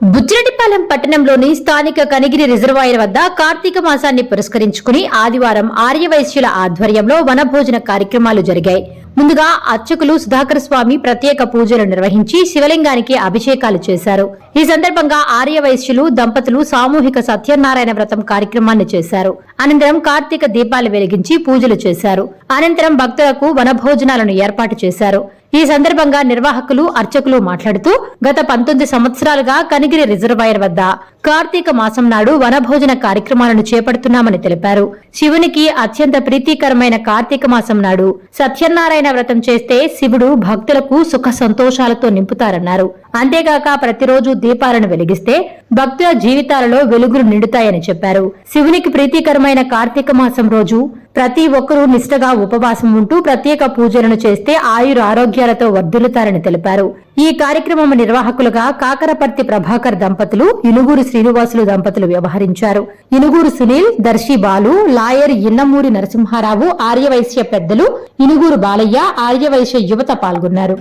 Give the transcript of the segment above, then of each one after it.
బుచ్చిరెడ్డిపాలెం పట్టణంలోని స్థానిక కనిగిరి రిజర్వాయర్ వద్ద కార్తీక మాసాన్ని పురస్కరించుకుని ఆదివారం ఆర్యవైశ్యుల ఆధ్వర్యంలో వనభోజన కార్యక్రమాలు జరిగాయి. ముందుగా అర్చకులు సుధాకర్ స్వామి ప్రత్యేక పూజలు నిర్వహించి శివలింగానికి అభిషేకాలు చేశారు. ఈ సందర్భంగా ఆర్యవైశ్యులు దంపతులు సామూహిక సత్యనారాయణ వ్రతం కార్యక్రమాన్ని చేశారు. అనంతరం కార్తీక దీపాలు వెలిగించి పూజలు చేశారు. అనంతరం భక్తులకు వనభోజనాలను ఏర్పాటు చేశారు. ఈ సందర్భంగా నిర్వాహకులు అర్చకులు మాట్లాడుతూ గత 19 సంవత్సరాలుగా కనిగిరి రిజర్వాయర్ వద్ద కార్తీక మాసం నాడు వనభోజన కార్యక్రమాలను చేపడుతున్నామని తెలిపారు. శివునికి అత్యంత ప్రీతికరమైన కార్తీక మాసం నాడు సత్యనారాయణ వ్రతం చేస్తే శివుడు భక్తులకు సుఖ సంతోషాలతో నింపుతారన్నారు. అంతేగాక ప్రతిరోజు దీపాలను వెలిగిస్తే భక్తుల జీవితాలలో వెలుగులు నిండుతాయని చెప్పారు. శివునికి ప్రీతికరమైన కార్తీక మాసం రోజు ప్రతి ఒక్కరూ నిష్ఠగా ఉపవాసం ఉంటూ ప్రత్యేక పూజలను చేస్తే ఆయుర ఆరోగ్యాలతో వర్ధిల్లుతారని తెలిపారు. ఈ కార్యక్రమం నిర్వాహకులుగా కాకరపర్తి ప్రభాకర్ దంపతులు, ఇనుగూరు శ్రీనివాసులు దంపతులు వ్యవహరించారు. ఇనుగూరు సునీల్, దర్శి బాలు, లాయర్ ఇన్నమూరి నరసింహారావు, ఆర్యవైశ్య పెద్దలు, ఇనుగూరు బాలయ్య, ఆర్యవైశ్య యువత పాల్గొన్నారు.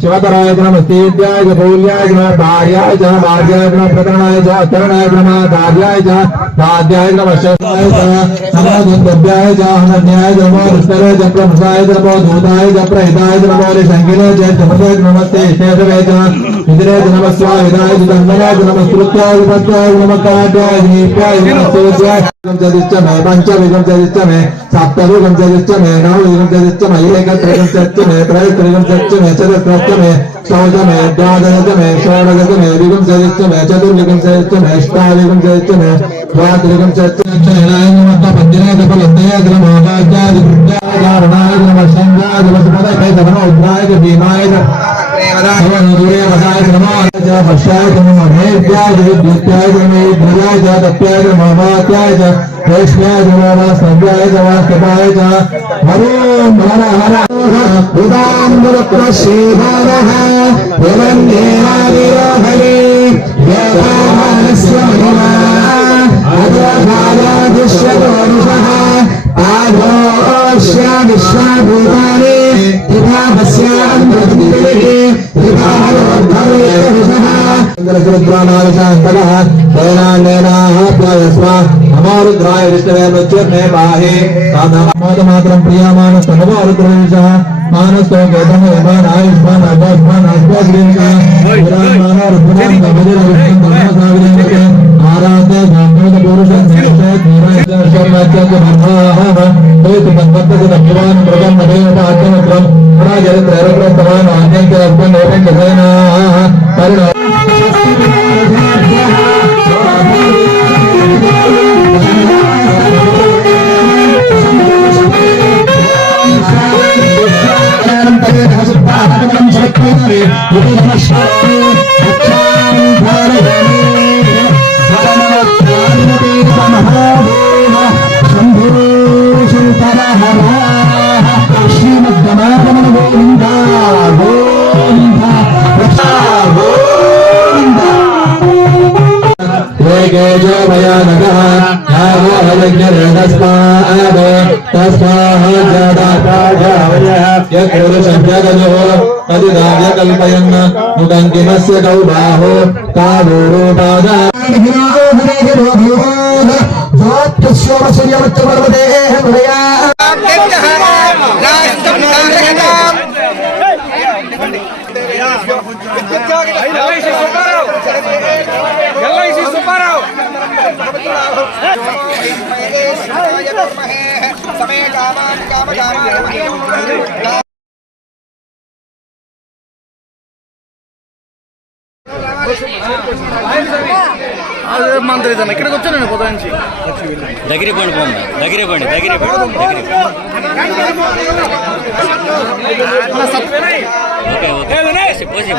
शिवतराय नमस्तेद्याय गौल्याय भार्याय च भार्याय प्रकरणाय च अतरणाय दार्याय च दाद्याय नमस्ताय च नमो दुर्गाय च अनन्याय च नमो रुष्टराय च प्रभुसाय च नमो दूताय च प्रहिताय च नमो शंकिले च नमस्ते नमस्ते इष्टेशवे च विद्रे च नमस्वाय विदाय च धन्वनाय च नमस्कृत्याय विपत्याय नमकाद्याय दीप्याय नमस्तेद्याय जदिच्चमे पंचविगम जदिच्चमे सप्तविगम जदिच्चमे नवविगम जदिच्चमे एकत्रिगम जदिच्चमे त्रयत्रिगम जदिच्चमे चतुर्थ शौचमे द्वादशमे षोडशमे विगम जदिच्चमे चतुर्विगम जदिच्चमे अष्टाविगम जदिच्चमे द्वात्रिगम जदिच्चमे नमः पंचने कपलते ग्रमोगाज्याय विद्याधारणाय नमः संज्ञाय नमः नमः उद्राय भीमाय नमः वदाय नमः पश्चाय नमः हेत्याय विद्याय नमः ध्रुवाय तप्याय नमः वात्याय वैष्ण्याय नमः संज्ञाय नमः कपाय हरिओम हर हर उदाम्बरप्रसीदनः हिरण्येनादिरोहरि देवानस्य महिमा अजभायादिश्यतोरुषः आघोष्य विश्वाभूतानि विभावस्यान्धृतिः विभावोद्धवेरुषः इंद्रसुरुद्रानाविशान्तकः तेनान्येनाप्यायस्वा अमारुद्राय विष्णवे मृत्युर्मे पाहि साधमात्रं प्रियमानः सर्वरुद्रविषः मानसो वेदम यमान आयुष्मान अभस्मान अस्वाग्रीनिका विराजमान रुद्रान गभीरविष्णु धर्मसागरीनिके आराध्य जाम्बोध पुरुषं निश्चय धीराज शर्माच्य ब्रह्मः हेतु संपत्ति भगवान मृगं नवेद आत्मक्रम पुराजरित्र एरप्रतवान आज्ञांच अर्पण एवं जसेना परिणाम कल्पयन् मुदङ्किमस्य कौबाहो అదే మంత్రి ఇదన్న ఇక్కడికి వచ్చాను నేను పొద్దు నుంచి దగ్గర పండి పోండి దగ్గర పండి ఓకే ఓకే పోసి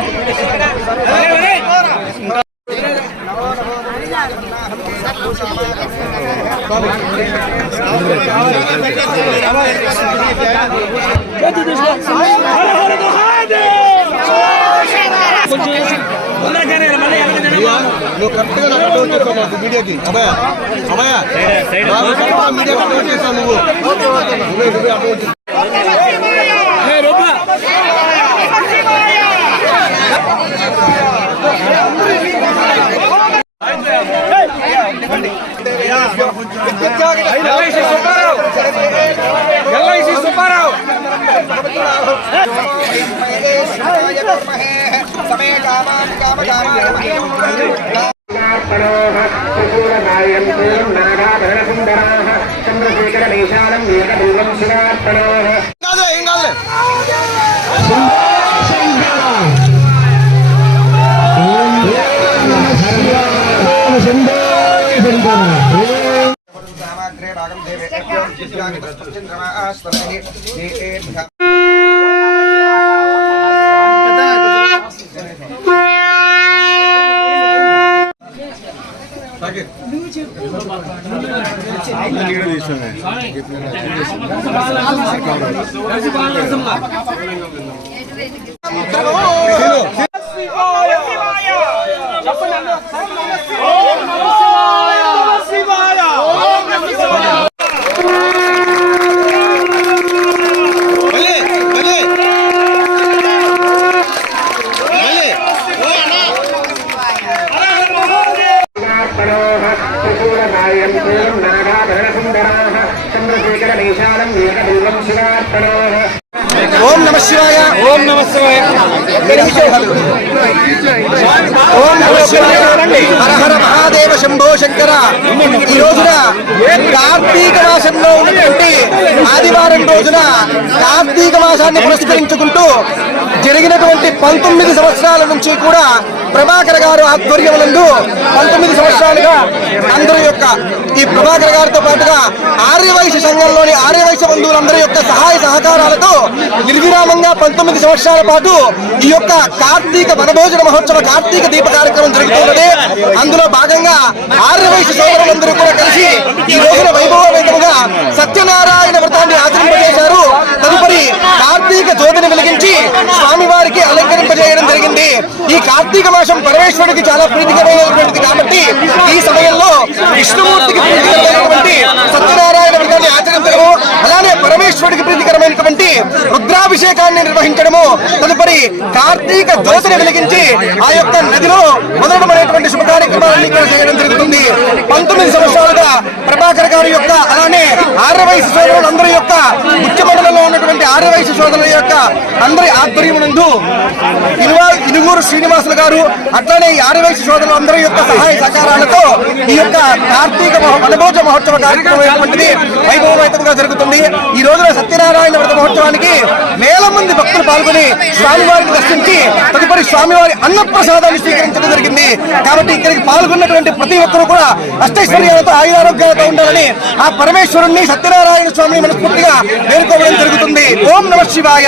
నువ్వు కరెక్ట్గా నాకు మీడియాకి అభయ మీడియా కట్ చేస్తావు నువ్వు చంద్రశేఖర దేశానం ఏకదైవం శివార్పణో ఏం కాదులే చంద్రశేఖర దేశానం ఏకదైవం శివార్పణో ఓం నమః శివాయ ఓం నమః శివాయ ఓం నమః శివాయ హర హర మహాదేవ శంభో శంకర. ఈ రోజున కార్తీక మాసంలో ఉన్నటువంటి ఆదివారం రోజున కార్తీక మాసాన్ని పురస్కరించుకుంటూ జరిగినటువంటి 19 సంవత్సరాల నుంచి కూడా ప్రభాకర్ గారు ఆధ్వర్యమునందు 19 సంవత్సరాలుగా అందరి యొక్క ఈ ప్రభాకర్ గారితో పాటుగా ఆర్యవైశ్య సంఘంలోని ఆర్యవైశ్య బంధువులందరి యొక్క సహాయ సహకారాలతో నిర్విరామంగా 19 సంవత్సరాల పాటు ఈ యొక్క కార్తీక వనభోజన మహోత్సవ కార్తీక దీప కార్యక్రమం జరుగుతున్నది. అందులో భాగంగా ఆర్యవైశ్య సోదరులందరూ కూడా కలిసి ఈ రోజున వైభవవేతముగా సత్యనారాయణ వ్రతాన్ని ఆచరింపజేశారు. తదుపరి కార్తీక జ్యోతిని వెలిగించి స్వామివారికి అలంకరింపజేయడం జరిగింది. ఈ కార్తీక మాసం పరమేశ్వరుడికి చాలా ప్రీతికరమైనటువంటిది కాబట్టి ఈ సమయంలో విష్ణుమూర్తికి ప్రీతికరమైనటువంటి సత్యనారాయణ వ్రతాన్ని ఆచరించడము, అలానే పరమేశ్వరుడికి ప్రీతికరమైనటువంటి రుద్రాభిషేకాన్ని నిర్వహించడము, తదుపరి కార్తీక జ్యోతిని వెలిగించి ఆ యొక్క నదిలో మొదలైనటువంటి శుభ కార్యక్రమాలను ఇక్కడ చేయడం జరుగుతుంది. 19 సంవత్సరాలుగా ప్రభాకర్ గారి యొక్క అలానే ఆర్యవైశ్య సోదరులందరి యొక్క ముఖ్య మండలంలో ఉన్నటువంటి ఆర్యవైశ్య సోదరుల యొక్క అందరి ఆధ్వర్యమునందు ఇనుగూరు శ్రీనివాసులు గారు అట్లానే ఈ ఆర్యవైశ్య సోదరులు అందరి యొక్క సహాయ సహకారాలతో ఈ యొక్క కార్తీక వనభోజ మహోత్సవ కార్యక్రమం వైభవమైతంగా జరుగుతుంది. ఈ రోజున సత్యనారాయణ వ్రత మహోత్సవానికి వేల మంది భక్తులు పాల్గొని స్వామివారిని దర్శించి తదుపరి స్వామివారి అన్నప్రసాదాన్ని స్వీకరించడం జరిగింది. కాబట్టి ఇక్కడికి పాల్గొన్నటువంటి ప్రతి ఒక్కరూ కూడా అష్టైశ్వర్యాలతో ఆయురారోగ్యాలతో ఉండాలని ఆ పరమేశ్వరుణ్ణి సత్యనారాయణ స్వామిని మనస్ఫూర్తిగా వేడుకోవడం జరుగుతుంది. ఓం నమః శివాయ.